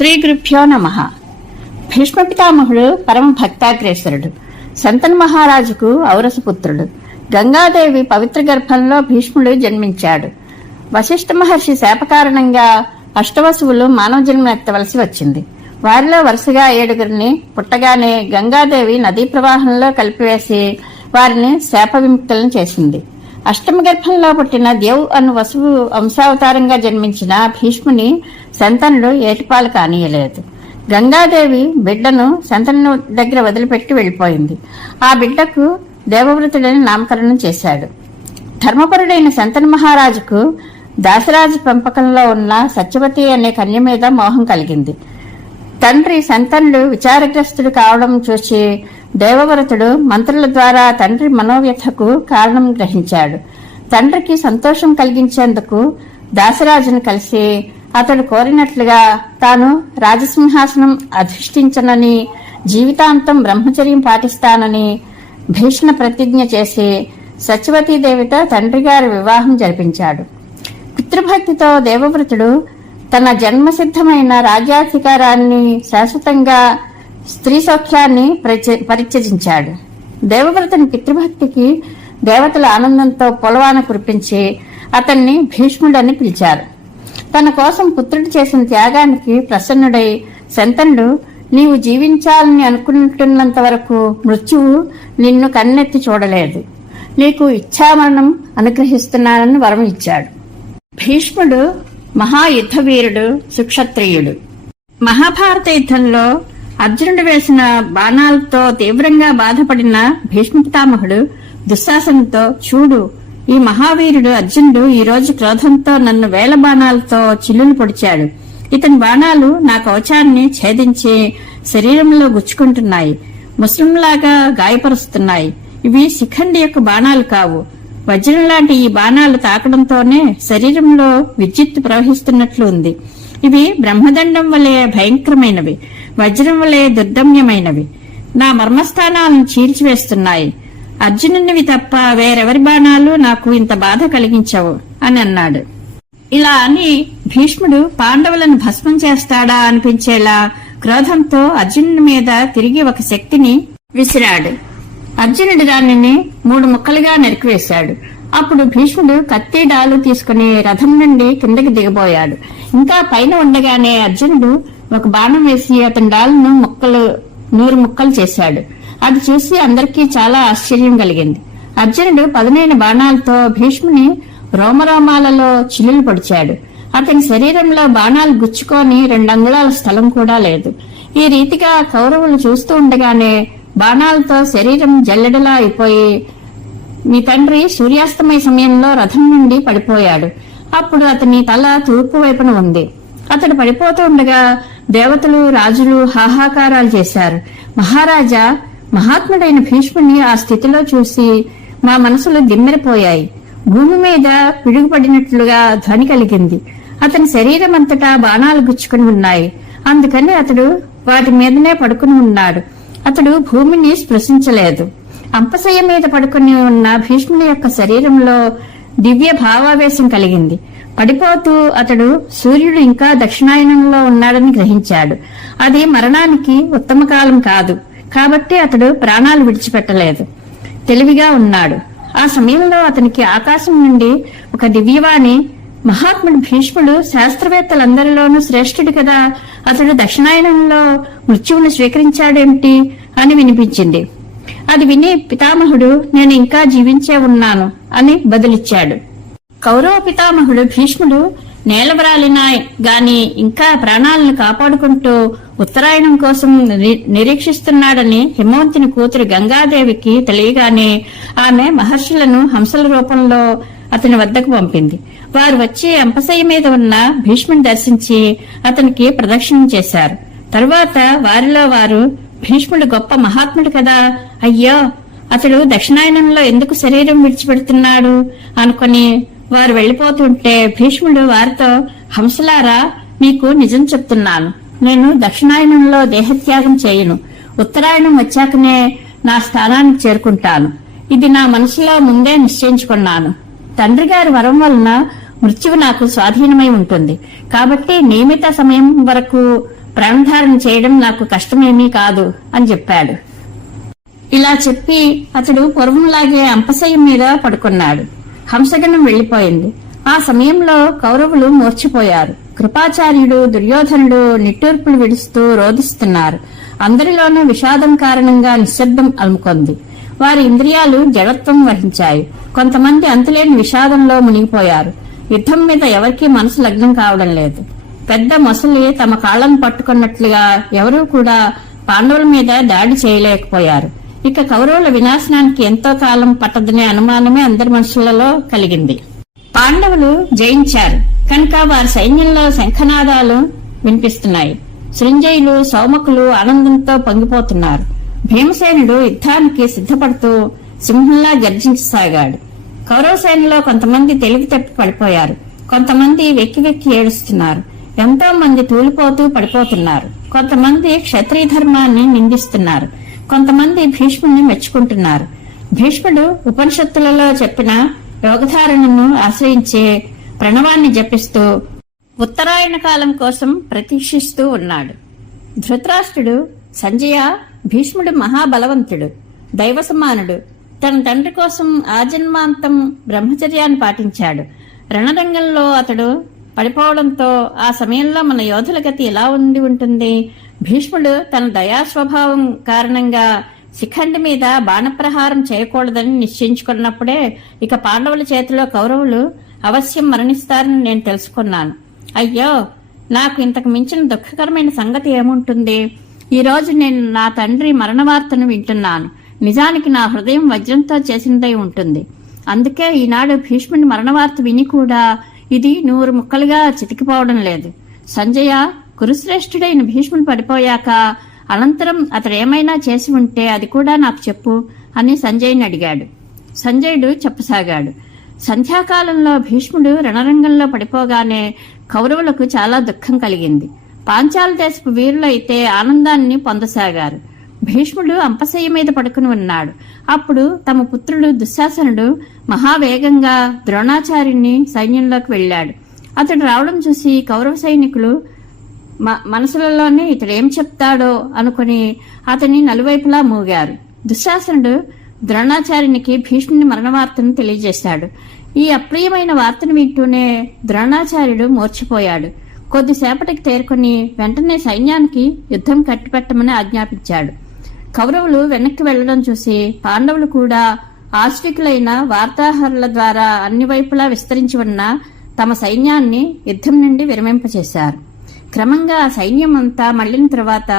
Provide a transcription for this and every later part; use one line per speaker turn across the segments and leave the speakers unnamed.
శ్రీ గురుభ్యో నమ. భీష్మ పితామహుడు పరమ భక్తాగ్రేశ్వరుడు సంతన్ మహారాజుకు ఔరసపుత్రుడు గంగాదేవి పవిత్ర గర్భంలో భీష్ముడు జన్మించాడు. వశిష్ఠ మహర్షి శాప కారణంగా అష్టవసువులు మానవ జన్మ ఎత్తవలసి వచ్చింది. వారిలో వరుసగా ఏడుగురిని పుట్టగానే గంగాదేవి నదీ ప్రవాహంలో కలిపివేసి వారిని శాప విముక్తులను చేసింది. అష్టమ గర్భంలో పుట్టిన దేవ్ అను వసువు వంశావతారంగా జన్మించిన భీష్ముని సంతనుడు ఏటిపాలు కానీయలేదు. గంగాదేవి బిడ్డను సంతను దగ్గర వదిలిపెట్టి వెళ్ళిపోయింది. ఆ బిడ్డకు దేవవ్రతుడని నామకరణం చేశాడు. ధర్మపరుడైన సంతన మహారాజుకు దాసరాజు పెంపకంలో ఉన్న సత్యవతి అనే కన్య మీద మోహం కలిగింది. తండ్రి సంతనుడు విచారగ్రస్తుడు కావడం చూసి దేవవ్రతుడు మంత్రుల ద్వారా తండ్రి మనోవ్యథకు కారణం గ్రహించాడు. తండ్రికి సంతోషం కలిగించేందుకు దాసరాజును కలిసి అతడు కోరినట్లుగా తాను రాజసింహాసనం అధిష్ఠించనని జీవితాంతం బ్రహ్మచర్యం పాటిస్తానని భీషణ ప్రతిజ్ఞ చేసి సత్యవతీదేవితో తండ్రి గారి వివాహం జరిపించాడు. పితృభక్తితో దేవవ్రతుడు తన జన్మసిద్ధమైన రాజ్యాధికారాన్ని శాశ్వతంగా స్త్రీ సౌఖ్యాన్ని పరిచ- పరిత్యజించాడు. దేవవ్రతని పితృభక్తికి దేవతల ఆనందంతో పొలవాన కురిపించి అతన్ని భీష్ముడని పిలిచారు. తన కోసం పుత్రుడు చేసిన త్యాగానికి ప్రసన్నుడై శంతనుడు నీవు జీవించాలని అనుకుంటున్నంత వరకు మృత్యువు నిన్ను కన్నెత్తి చూడలేదు. నీకు ఇచ్ఛామరణం అనుగ్రహిస్తున్నానని వరం ఇచ్చాడు. భీష్ముడు మహాయుద్ధ వీరుడు సుక్షత్రియుడు. మహాభారత యుద్ధంలో అర్జునుడు వేసిన బాణాలతో తీవ్రంగా బాధపడిన భీష్మపితామహుడు దుశ్శాసనంతో దుశ్శాసనతో చూడు ఈ మహావీరుడు అర్జునుడు ఈ రోజు క్రోధంతో నన్ను వేల బాణాలతో చిల్లులు పొడిచాడు. ఇతని బాణాలు నా కవచాన్ని ఛేదించి శరీరంలో గుచ్చుకుంటున్నాయి ముస్లింలాగా గాయపరుస్తున్నాయి. ఇవి శిఖండి యొక్క బాణాలు కావు. వజ్రం లాంటి ఈ బాణాలు తాకడంతోనే శరీరంలో విద్యుత్ ప్రవహిస్తున్నట్లు ఉంది. ఇవి బ్రహ్మదండం వలె భయంకరమైనవి. వజ్రం వలె దుర్దమ్యమైనవి. నా మర్మస్థానాలను చీల్చివేస్తున్నాయి. అర్జునునివి తప్ప వేరెవరి బాణాలు నాకు ఇంత బాధ కలిగించవు అని అన్నాడు. ఇలా అని భీష్ముడు పాండవులను భస్మం చేస్తాడా అనిపించేలా క్రోధంతో అర్జునుడి మీద తిరిగి ఒక శక్తిని విసిరాడు. అర్జునుడు దానిని మూడు ముక్కలుగా నరికివేశాడు. అప్పుడు భీష్ముడు కత్తి డాలు తీసుకుని రథం నుండి కిందకి దిగబోయాడు. ఇంకా పైన ఉండగానే అర్జునుడు ఒక బాణం వేసి అతని డాల్ను ముక్కలు నూరు ముక్కలు చేశాడు. అది చూసి అందరికీ చాలా ఆశ్చర్యం కలిగింది. అర్జునుడు పదునైన బాణాలతో భీష్ముని రోమరోమాలలో చిల్లులు పొడిచాడు. అతని శరీరంలో బాణాలు గుచ్చుకొని రెండు అంగుళాల స్థలం కూడా లేదు. ఈ రీతిగా కౌరవులు చూస్తూ ఉండగానే బాణాలతో శరీరం జల్లెడలా అయిపోయి మీ తండ్రి సూర్యాస్తమయ సమయంలో రథం నుండి పడిపోయాడు. అప్పుడు అతని తల తూర్పు వైపున ఉంది. అతడు పడిపోతూ ఉండగా దేవతలు రాజులు హాహాకారాలు చేశారు. మహారాజా మహాత్ముడైన భీష్ముని ఆ స్థితిలో చూసి మా మనసులు దిమ్మెరపోయాయి. భూమి మీద పిడుగుపడినట్లుగా ధ్వని కలిగింది. అతని శరీరం అంతటా బాణాలు గుచ్చుకుని ఉన్నాయి. అందుకని అతడు వాటి మీదనే పడుకుని ఉన్నాడు. అతడు భూమిని స్పృశించలేదు. అంపశయ్య మీద పడుకుని ఉన్న భీష్ముని యొక్క శరీరంలో దివ్య భావావేశం కలిగింది. పడిపోతూ అతడు సూర్యుడు ఇంకా దక్షిణాయనంలో ఉన్నాడని గ్రహించాడు. అది మరణానికి ఉత్తమ కాలం కాదు. కాబట్టి అతడు ప్రాణాలు విడిచిపెట్టలేదు. తెలివిగా ఉన్నాడు. ఆ సమయంలో అతనికి ఆకాశం నుండి ఒక దివ్యవాణి మహాత్ముడు భీష్ముడు శాస్త్రవేత్తలందరిలోనూ శ్రేష్ఠుడు కదా అతడు దక్షిణాయనంలో మృత్యువును స్వీకరించాడేమిటి అని వినిపించింది. అది విని పితామహుడు నేను ఇంకా జీవించే ఉన్నాను అని బదులిచ్చాడు. కౌరవ పితామహుడు భీష్ముడు నేలవరాలినాయ్ గాని ఇంకా ప్రాణాలను కాపాడుకుంటూ ఉత్తరాయణం కోసం నిరీక్షిస్తున్నాడని హిమవంతుని కూతురు గంగాదేవికి తెలియగానే ఆమె మహర్షులను హంసల రూపంలో అతని వద్దకు పంపింది. వారు వచ్చి అంపశయ్య మీద ఉన్న భీష్ముని దర్శించి అతనికి ప్రదక్షిణం చేశారు. తరువాత వారిలో వారు భీష్ముడు గొప్ప మహాత్ముడు కదా? అయ్యో అతడు దక్షిణాయనంలో ఎందుకు శరీరం విడిచిపెడుతున్నాడు? అనుకుని వారు వెళ్ళిపోతుంటే భీష్ముడు వారితో హంసలారా మీకు నిజం చెప్తున్నాను. నేను దక్షిణాయనంలో దేహత్యాగం చేయను. ఉత్తరాయణం వచ్చాకనే నా స్థానానికి చేరుకుంటాను. ఇది నా మనసులో ముందే నిశ్చయించుకున్నాను. తండ్రి గారి వరం వలన మృత్యువు నాకు స్వాధీనమై ఉంటుంది. కాబట్టి నియమిత సమయం వరకు ప్రాణధారణ చేయడం నాకు కష్టమేమీ కాదు అని చెప్పాడు. ఇలా చెప్పి అతడు పూర్వంలాగే అంపశయం మీద పడుకున్నాడు. హంసగణం వెళ్ళిపోయింది ఆ సమయంలో కౌరవులు మూర్చిపోయారు. కృపాచార్యుడు దుర్యోధనుడు నిట్టూర్పులు విడుస్తూ రోధిస్తున్నారు. అందరిలోనూ విషాదం కారణంగా నిశ్శబ్దం అలుముకొంది. వారి ఇంద్రియాలు జడత్వం వహించాయి. కొంతమంది అంతులేని విషాదంలో మునిగిపోయారు. యుద్ధం మీద ఎవరికీ మనసు లగ్నం కావడం లేదు. పెద్ద మొసలి తమ కాళ్ళను పట్టుకున్నట్లుగా ఎవరూ కూడా పాండవుల మీద దాడి చేయలేకపోయారు. ఇక కౌరవుల వినాశనానికి ఎంతో కాలం పట్టదనే అనుమానమే అందరి మనుషులలో కలిగింది. పాండవులు జయించారు. కనుక వారి సైన్యంలో శంఖనాదాలు వినిపిస్తున్నాయి. సృంజయులు సౌమకులు ఆనందంతో పొంగిపోతున్నారు. భీమసేనుడు యుద్ధానికి సిద్ధపడుతూ సింహంలా గర్జించసాగాడు. కౌరవ సేనలో కొంతమంది తెలివి తప్పి పడిపోయారు కొంతమంది వెక్కి వెక్కి ఏడుస్తున్నారు. ఎంతో మంది తూలిపోతూ పడిపోతున్నారు. కొంతమంది క్షత్రియ ధర్మాన్ని నిందిస్తున్నారు. కొంతమంది భీష్ముడిని మెచ్చుకుంటున్నారు. భీష్ముడు ఉపనిషత్తులలో చెప్పిన యోగధారణను ఆశ్రయించే ప్రణవాన్ని జపిస్తూ ఉత్తరాయణ కాలం కోసం ప్రతీక్షిస్తూ ఉన్నాడు. ధృతరాష్ట్రుడు సంజయ భీష్ముడు మహాబలవంతుడు దైవ సమానుడు తన తండ్రి కోసం ఆజన్మాంతం బ్రహ్మచర్యాన్ని పాటించాడు. రణరంగంలో అతడు పడిపోవడంతో ఆ సమయంలో మన యోధుల గతి ఎలా ఉండి ఉంటుంది? భీష్ముడు తన దయా స్వభావం కారణంగా శిఖండి మీద బాణప్రహారం చేయకూడదని నిశ్చయించుకున్నప్పుడే ఇక పాండవుల చేతిలో కౌరవులు అవశ్యం మరణిస్తారని నేను తెలుసుకున్నాను. అయ్యో నాకు ఇంతకు మించిన దుఃఖకరమైన సంగతి ఏముంటుంది? ఈ రోజు నేను నా తండ్రి మరణ వార్తను వింటున్నాను. నిజానికి నా హృదయం వజ్రంతో చేసినదై ఉంటుంది. అందుకే ఈనాడు భీష్ముని మరణ వార్త విని కూడా ఇది నూరు ముక్కలుగా చితికిపోవడం లేదు. సంజయ కురుశ్రేష్ఠుడైన భీష్ముడు పడిపోయాక అనంతరం అతడు ఏమైనా చేసి ఉంటే అది కూడా నాకు చెప్పు అని సంజయ్ని అడిగాడు. సంజయుడు చెప్పసాగాడు. సంధ్యాకాలంలో భీష్ముడు రణరంగంలో పడిపోగానే కౌరవులకు చాలా దుఃఖం కలిగింది. పాంచాల దేశపు వీరులు అయితే ఆనందాన్ని పొందసాగారు. భీష్ముడు అంపశయ్య మీద పడుకుని ఉన్నాడు. అప్పుడు తమ పుత్రుడు దుశ్శాసనుడు మహావేగంగా ద్రోణాచార్యుని సైన్యంలోకి వెళ్ళాడు. అతడు రావడం చూసి కౌరవ సైనికులు మ- మనసులలోనే ఇతడు ఏం చెప్తాడో అనుకుని అతని నలువైపులా మూగారు. దుశ్శాసనుడు ద్రోణాచార్యునికి భీష్ముని మరణ వార్తను తెలియజేశాడు. ఈ అప్రియమైన వార్తను వింటూనే ద్రోణాచార్యుడు మూర్చిపోయాడు కొద్దిసేపటికి తేరుకొని వెంటనే సైన్యానికి యుద్ధం కట్టిపెట్టమని ఆజ్ఞాపించాడు. కౌరవులు వెనక్కి వెళ్ళడం చూసి పాండవులు కూడా ఆశ్రికులైన వార్తాహరుల ద్వారా అన్ని వైపులా విస్తరించి ఉన్న తమ సైన్యాన్ని యుద్ధం నుండి విరమింపచేశారు. క్రమంగా ఆ సైన్యం అంతా మళ్ళిన తర్వాత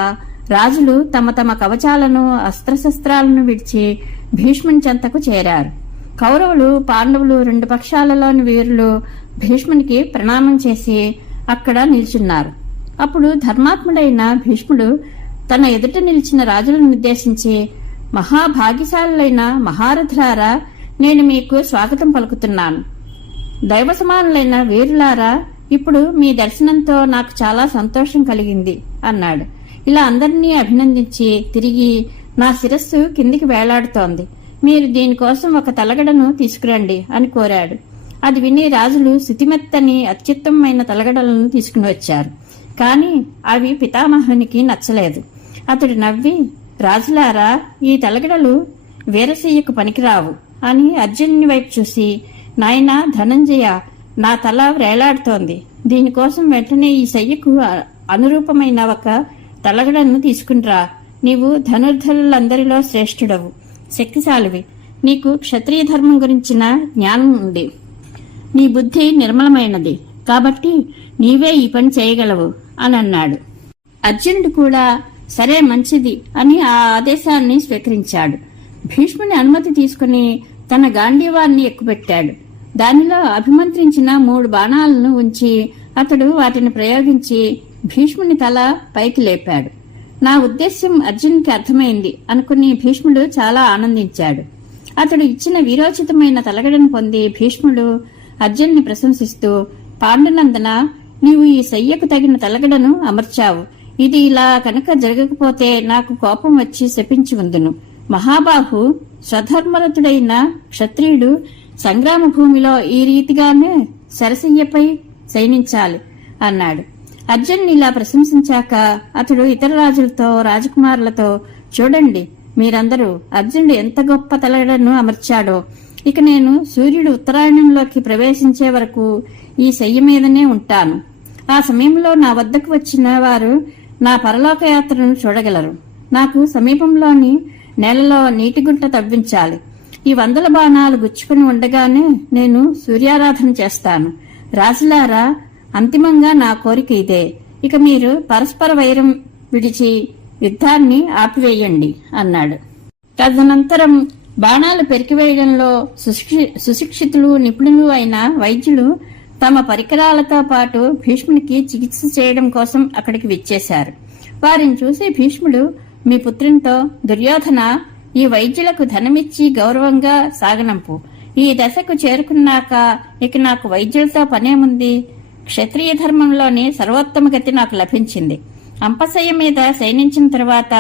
రాజులు తమ తమ కవచాలను అస్త్రశస్త్రాలను విడిచి భీష్ముని చెంతకు చేరారు. కౌరవులు పాండవులు రెండు పక్షాలలోని వీరులు భీష్మునికి ప్రణామం చేసి అక్కడ నిల్చున్నారు. అప్పుడు ధర్మాత్ముడైన భీష్ముడు తన ఎదుట నిలిచిన రాజులను ఉద్దేశించి మహాభాగ్యశాలులైన మహారథులారా నేను మీకు స్వాగతం పలుకుతున్నాను. దైవ సమానులైన వీరులారా ఇప్పుడు మీ దర్శనంతో నాకు చాలా సంతోషం కలిగింది అన్నాడు. ఇలా అందరినీ అభినందించి తిరిగి నా శిరస్సు కిందికి వేలాడుతోంది. మీరు దీనికోసం ఒక తలగడను తీసుకురండి అని కోరాడు. అది విని రాజులు శుతిమెత్తని అత్యుత్తమమైన తలగడలను తీసుకుని వచ్చారు. కానీ అవి పితామహునికి నచ్చలేదు. అతడు నవ్వి రాజులారా ఈ తలగడలు వీరశయ్యకు పనికిరావు అని అర్జునుని వైపు చూసి నాయనా ధనంజయ నా తల వ్రేలాడుతోంది దీనికోసం వెంటనే ఈ శయ్యకు అనురూపమైన ఒక తలగడను తీసుకునిరా నీవు ధనుర్ధరులందరిలో శ్రేష్ఠుడవు. శక్తిశాలివి. నీకు క్షత్రియ ధర్మం గురించిన జ్ఞానం ఉంది. నీ బుద్ధి నిర్మలమైనది. కాబట్టి నీవే ఈ పని చేయగలవు అని అన్నాడు. అర్జునుడు కూడా సరే మంచిది అని ఆ ఆదేశాన్ని స్వీకరించాడు. భీష్ముని అనుమతి తీసుకుని తన గాంధీవాన్ని ఎక్కుపెట్టాడు. దానిలో అభిమంత్రించిన మూడు బాణాలను ఉంచి అతడు వాటిని ప్రయోగించి భీష్ముని తల పైకి లేపాడు. నా ఉద్దేశ్యం అర్జున్కి అర్థమైంది అనుకుని భీష్ముడు చాలా ఆనందించాడు. అతడు ఇచ్చిన వీరోచితమైన తలగడను పొంది భీష్ముడు అర్జున్ని ప్రశంసిస్తూ పాండునందన నీవు ఈ సయ్యకు తగిన తలగడను అమర్చావు. ఇది ఇలా కనుక జరగకపోతే నాకు కోపం వచ్చి శపించి ఉందును మహాబాహు స్వధర్మరతుడైన క్షత్రియుడు సంగ్రామ భూమిలో ఈ రీతిగానే సరసయ్యపై శయనించాలి అన్నాడు. అర్జున్ ఇలా ప్రశంసించాక అతడు ఇతర రాజులతో రాజకుమారులతో చూడండి మీరందరూ అర్జునుడు ఎంత గొప్ప తలడను అమర్చాడో. ఇక నేను సూర్యుడు ఉత్తరాయణంలోకి ప్రవేశించే వరకు ఈ శయ్య మీదనే ఉంటాను. ఆ సమయంలో నా వద్దకు వచ్చిన వారు నా పరలోక యాత్రను చూడగలరు. నాకు సమీపంలోని నేలలో నీటి గుంట తవ్వించాలి. ఈ వందల బాణాలు గుచ్చుకుని ఉండగానే నేను సూర్యారాధన చేస్తాను. రాజులారా అంతిమంగా నా కోరిక ఇదే. ఇక మీరు పరస్పర వైరం విడిచి యుద్ధాన్ని ఆపివేయండి అన్నాడు. తదనంతరం బాణాలు పెరికివేయడంలో సుశిక్షితులు నిపుణులు అయిన వైద్యులు తమ పరికరాలతో పాటు భీష్మునికి చికిత్స చేయడం కోసం అక్కడికి విచ్చేశారు. వారిని చూసి భీష్ముడు మీ పుత్రునితో దుర్యోధన ఈ వైద్యులకు ధనమిచ్చి గౌరవంగా సాగనంపు. ఈ దశకు చేరుకున్నాక ఇక నాకు వైద్యులతో పనేముంది క్షత్రియ ధర్మంలోని సర్వోత్తమ గతి నాకు లభించింది. అంపశయ్య మీద శయనించిన తర్వాత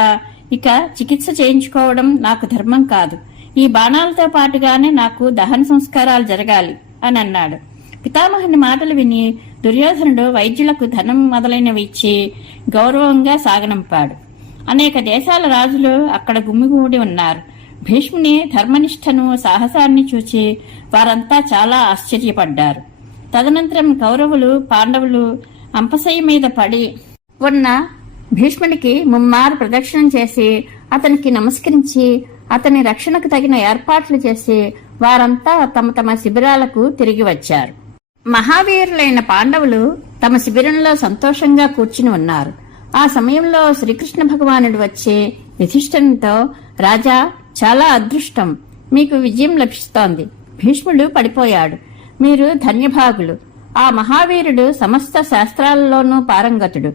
ఇక చికిత్స చేయించుకోవడం నాకు ధర్మం కాదు. ఈ బాణాలతో పాటుగానే నాకు దహన సంస్కారాలు జరగాలి అని అన్నాడు. పితామహుని మాటలు విని దుర్యోధనుడు వైద్యులకు ధనం మొదలైనవి ఇచ్చి గౌరవంగా సాగనంపాడు. అనేక దేశాల రాజులు అక్కడ గుమ్మిగూడి ఉన్నారు. భీష్ముని ధర్మనిష్టను సాహసాన్ని చూచి వారంతా చాలా ఆశ్చర్యపడ్డారు. తదనంతరం కౌరవులు పాండవులు అంపశయ్య మీద పడి ఉన్న భీష్మునికి ముమ్మారు ప్రదక్షిణం చేసి అతనికి నమస్కరించి అతని రక్షణకు తగిన ఏర్పాట్లు చేసి వారంతా తమ తమ శిబిరాలకు తిరిగి వచ్చారు. మహావీరులైన పాండవులు తమ శిబిరంలో సంతోషంగా కూర్చుని ఉన్నారు. ఆ సమయంలో శ్రీకృష్ణ భగవానుడు వచ్చే యుధిష్ఠిరునితో రాజా చాలా అదృష్టం. మీకు విజయం లభిస్తోంది. భీష్ముడు పడిపోయాడు. మీరు ధన్యభాగులు. ఆ మహావీరుడు సమస్త శాస్త్రాలలోనూ పారంగతుడు.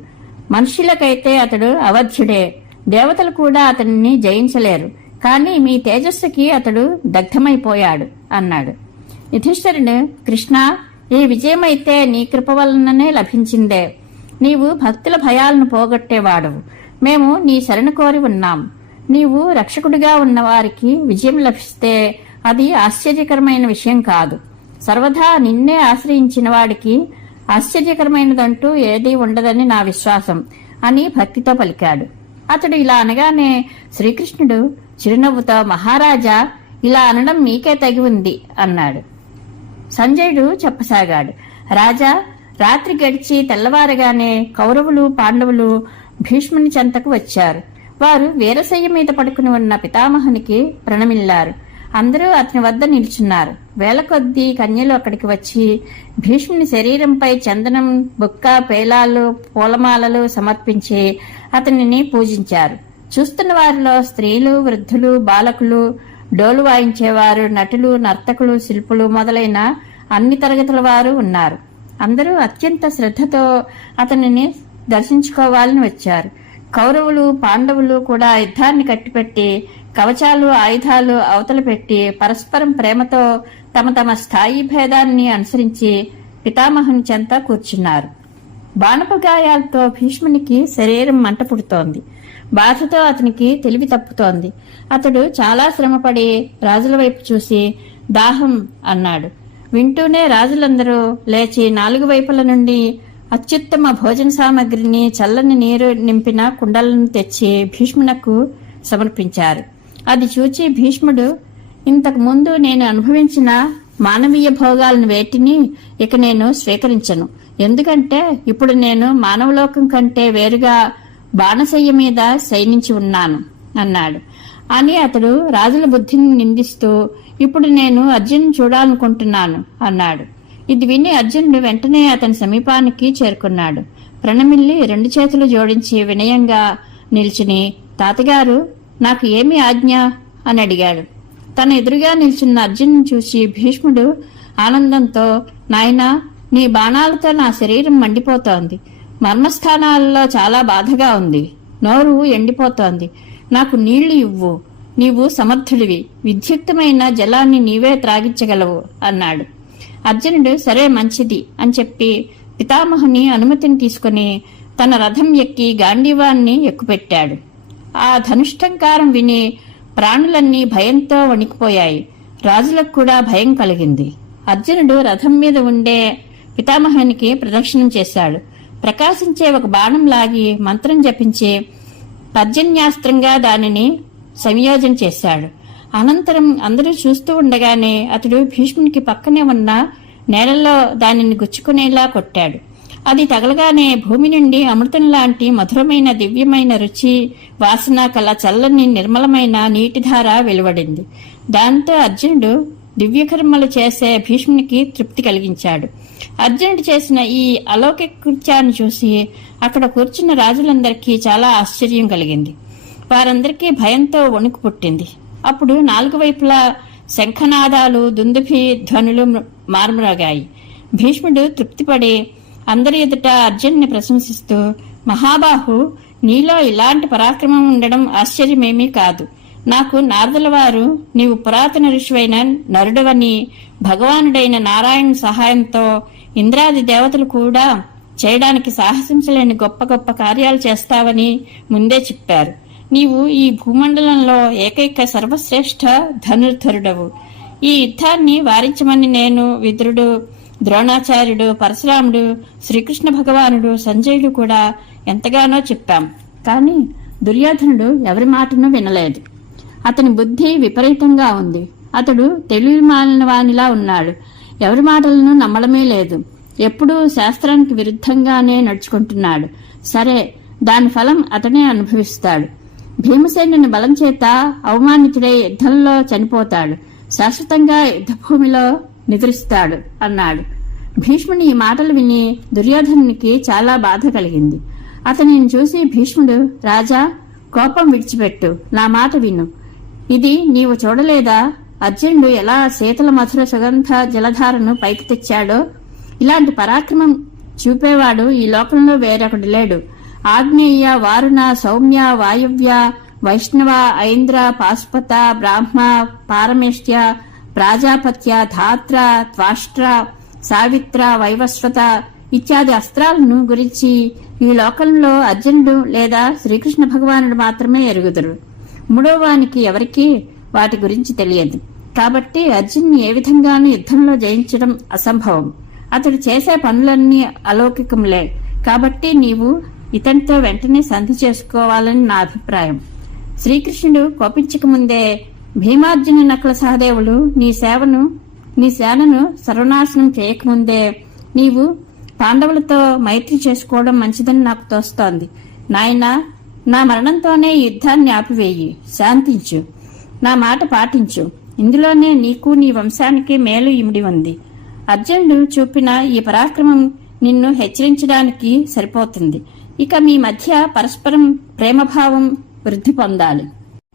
మనుషులకైతే అతడు అవధ్యుడే. దేవతలు కూడా అతనిని జయించలేరు. కానీ మీ తేజస్సుకి అతడు దగ్ధమైపోయాడు అన్నాడు. యుధిష్ఠరుడు కృష్ణ ఈ విజయమైతే నీ కృప వలననే లభించిందే. నీవు భక్తుల భయాలను పోగొట్టేవాడవు మేము నీ శరణ కోరి ఉన్నాం. నీవు రక్షకుడిగా ఉన్నవారికి విజయం లభిస్తే అది ఆశ్చర్యకరమైన విషయం కాదు. సర్వదా నిన్నే ఆశ్రయించిన వాడికి ఆశ్చర్యకరమైనదంటూ ఏదీ ఉండదని నా విశ్వాసం అని భక్తితో పలికాడు. అతడు ఇలా అనగానే శ్రీకృష్ణుడు చిరునవ్వుతో మహారాజా ఇలా అనడం మీకే తగి ఉంది అన్నాడు. సంజయుడు చెప్పసాగాడు. రాజా రాత్రి గడిచి తెల్లవారగానే కౌరవులు పాండవులు భీష్ముని చెంతకు వచ్చారు. వారు వీరశయ్య మీద పడుకుని ఉన్న పితామహునికి ప్రణమిల్లారు. అందరూ అతని వద్ద నిల్చున్నారు. వేల కొద్దీ కన్యలు అక్కడికి వచ్చి భీష్ముని శరీరంపై చందనం బుక్క పేలాలు పూలమాలలు సమర్పించి అతనిని పూజించారు. చూస్తున్న వారిలో స్త్రీలు వృద్ధులు బాలకులు డోలు వాయించేవారు నటులు నర్తకులు శిల్పులు మొదలైన అన్ని తరగతుల వారు ఉన్నారు. అందరూ అత్యంత శ్రద్ధతో అతనిని దర్శించుకోవాలని వచ్చారు. కౌరవులు పాండవులు కూడా యుద్ధాన్ని కట్టిపెట్టి కవచాలు ఆయుధాలు అవతల పెట్టి పరస్పరం ప్రేమతో తమ తమ స్థాయి భేదాన్ని అనుసరించి పితామహుని చెంత కూర్చున్నారు. బాణపు గాయాలతో భీష్మునికి శరీరం మంట పుడుతోంది. బాధతో అతనికి తెలివి తప్పుతోంది. అతడు చాలా శ్రమపడి రాజుల వైపు చూసి దాహం అన్నాడు. వింటూనే రాజులందరూ లేచి నాలుగు వైపుల నుండి అత్యుత్తమ భోజన సామగ్రిని చల్లని నీరు నింపిన కుండలను తెచ్చి భీష్మునకు సమర్పించారు. అది చూచి భీష్ముడు ఇంతకు ముందు నేను అనుభవించిన మానవీయ భోగాలను వేటిని ఇక నేను స్వీకరించను. ఎందుకంటే ఇప్పుడు నేను మానవలోకం కంటే వేరుగా బాణశయ్య మీద శయనించి ఉన్నాను అన్నాడు. అని అతడు రాజుల బుద్ధిని నిందిస్తూ ఇప్పుడు నేను అర్జున్ చూడాలనుకుంటున్నాను అన్నాడు. ఇది విని అర్జునుడు వెంటనే అతని సమీపానికి చేరుకున్నాడు. ప్రణమిల్లి రెండు చేతులు జోడించి వినయంగా నిల్చుని తాతగారు నాకు ఏమి ఆజ్ఞ? అని అడిగాడు. తన ఎదురుగా నిల్చున్న అర్జున్ చూసి భీష్ముడు ఆనందంతో నాయనా నీ బాణాలతో నా శరీరం మండిపోతోంది. మర్మస్థానాల్లో చాలా బాధగా ఉంది. నోరు ఎండిపోతోంది. నాకు నీళ్ళు ఇవ్వు. నీవు సమర్థుడివి. విద్యుక్తమైన జలాన్ని నీవే త్రాగించగలవు అన్నాడు. అర్జునుడు సరే మంచిది అని చెప్పి పితామహుని అనుమతిని తీసుకుని తన రథం ఎక్కి గాంధీవాన్ని ఎక్కుపెట్టాడు. ఆ ధనుష్టంకారం విని ప్రాణులన్నీ భయంతో వణికిపోయాయి. రాజులకు కూడా భయం కలిగింది. అర్జునుడు రథం మీద ఉండే పితామహానికి ప్రదక్షిణం చేశాడు. ప్రకాశించే ఒక బాణం లాగి మంత్రం జపించి పర్జన్యాస్త్రంగా దానిని సంయోజన చేశాడు. అనంతరం అందరూ చూస్తూ ఉండగానే అతడు భీష్మునికి పక్కనే ఉన్న నేలలో దానిని గుచ్చుకునేలా కొట్టాడు. అది తగలగానే భూమి నుండి అమృతం లాంటి మధురమైన దివ్యమైన రుచి వాసన కల చల్లని నిర్మలమైన నీటిధార వెలువడింది. దాంతో అర్జునుడు దివ్యకర్మలు చేసే భీష్మునికి తృప్తి కలిగించాడు. అర్జునుడు చేసిన ఈ అలౌకిక కృత్యాన్ని చూసి అక్కడ కూర్చున్న రాజులందరికీ చాలా ఆశ్చర్యం కలిగింది. వారందరికీ భయంతో వణుకు పుట్టింది. అప్పుడు నాలుగు వైపులా శంఖనాదాలు దుందుభి ధ్వనులు మార్మరాగాయి. భీష్ముడు తృప్తిపడి అందరి ఎదుట అర్జున్ని ప్రశంసిస్తూ మహాబాహు నీలో ఇలాంటి పరాక్రమం ఉండడం ఆశ్చర్యమేమీ కాదు. నాకు నారదుల వారు నీవు పురాతన ఋషివైన నరుడవని భగవానుడైన నారాయణ సహాయంతో ఇంద్రాది దేవతలు కూడా చేయడానికి సాహసించలేని గొప్ప గొప్ప కార్యాలు చేస్తావని ముందే చెప్పారు. నీవు ఈ భూమండలంలో ఏకైక సర్వశ్రేష్ఠ ధనుర్ధరుడవు. ఈ యుద్ధాన్ని వారించమని నేను విదురుడు ద్రోణాచార్యుడు పరశురాముడు శ్రీకృష్ణ భగవానుడు సంజయుడు కూడా ఎంతగానో చెప్పాం. కానీ దుర్యోధనుడు ఎవరి మాటను వినలేదు. అతని బుద్ధి విపరీతంగా ఉంది. అతడు తెలివి మాలిన వానిలా ఉన్నాడు. ఎవరి మాటలను నమ్మడమే లేదు. ఎప్పుడూ శాస్త్రానికి విరుద్ధంగానే నడుచుకుంటున్నాడు. సరే దాని ఫలం అతనే అనుభవిస్తాడు. భీమసేనుని బలం చేత అవమానితుడై యుద్ధంలో చనిపోతాడు. శాశ్వతంగా యుద్ధభూమిలో నిద్రిస్తాడు అన్నాడు. భీష్ముని ఈ మాటలు విని దుర్యోధనునికి చాలా బాధ కలిగింది. అతనిని చూసి భీష్ముడు రాజా కోపం విడిచిపెట్టు. నా మాట విను. ఇది నీవు చూడలేదా? అర్జునుడు ఎలా శీతల మధుర సుగంధ జలధారను పైకి తెచ్చాడో? ఇలాంటి పరాక్రమం చూపేవాడు ఈ లోకంలో వేరొకడు లేడు. ఆగ్నేయ వారుణ సౌమ్య వాయువ్య వైష్ణవ ఐంద్ర పాశుపత బ్రాహ్మ పారమేష్ట్య ప్రాజాపత్య ధాత్ర త్వాష్ట్ర సావిత్ర వైవస్వత ఇత్యాది అస్త్రాలను గురించి ఈ లోకంలో అర్జునుడు లేదా శ్రీకృష్ణ భగవానుడు మాత్రమే ఎరుగుదురు. మూడోవానికి ఎవరికీ వాటి గురించి తెలియదు. కాబట్టి అర్జున్ని ఏ విధంగానూ యుద్ధంలో జయించడం అసంభవం. అతడు చేసే పనులన్నీ అలౌకికంలే కాబట్టి నీవు ఇతనితో వెంటనే సంధి చేసుకోవాలని నా అభిప్రాయం. శ్రీకృష్ణుడు కోపించకముందే భీమార్జున నకుల సహదేవులు నీ సేవను నీ సేనను సర్వనాశనం చేయకముందే నీవు పాండవులతో మైత్రి చేసుకోవడం మంచిదని నాకు తోస్తోంది. నాయనా నా మరణంతోనే యుద్ధాన్ని ఆపివేయి. శాంతించు. నా మాట పాటించు. ఇందులోనే నీకు నీ వంశానికి మేలు ఇమిడి ఉంది. అర్జునుడు చూపిన ఈ పరాక్రమం నిన్ను హెచ్చరించడానికి సరిపోతుంది. ఇక మీ మధ్య పరస్పరం ప్రేమభావం వృద్ధి పొందాలి.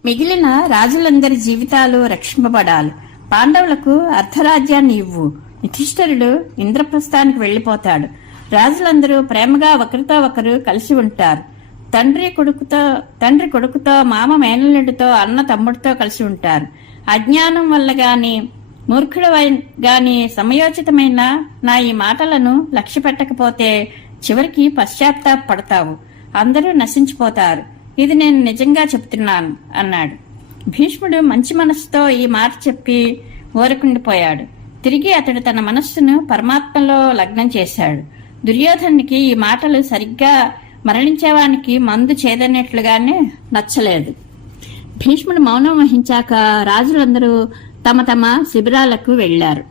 మిగిలిన రాజులందరి జీవితాలు రక్షింపబడాలి. పాండవులకు అర్ధరాజ్యాన్ని ఇవ్వు. యుధిష్ఠరుడు ఇంద్రప్రస్థానికి వెళ్ళిపోతాడు రాజులందరూ ప్రేమగా ఒకరితో ఒకరు కలిసి ఉంటారు. తండ్రి కొడుకుతో తండ్రి కొడుకుతో మామ మేనల్లుడితో అన్న తమ్ముడితో కలిసి ఉంటారు. అజ్ఞానం వల్ల గాని మూర్ఖుడు గాని సమయోచితమైన నా ఈ మాటలను లక్ష్య పెట్టకపోతే చివరికి పశ్చాత్తాప పడతావు అందరూ నశించిపోతారు. ఇది నేను నిజంగా చెప్తున్నాను అన్నాడు. భీష్ముడు మంచి మనస్సుతో ఈ మాట చెప్పి ఊరకుండిపోయాడు. తిరిగి అతడు తన మనస్సును పరమాత్మలో లగ్నం చేశాడు. దుర్యోధనునికి ఈ మాటలు సరిగ్గా మరణించేవానికి మందు చేదన్నట్లుగానే నచ్చలేదు. భీష్ముడు మౌనం వహించాక రాజులందరూ తమ తమ శిబిరాలకు వెళ్ళారు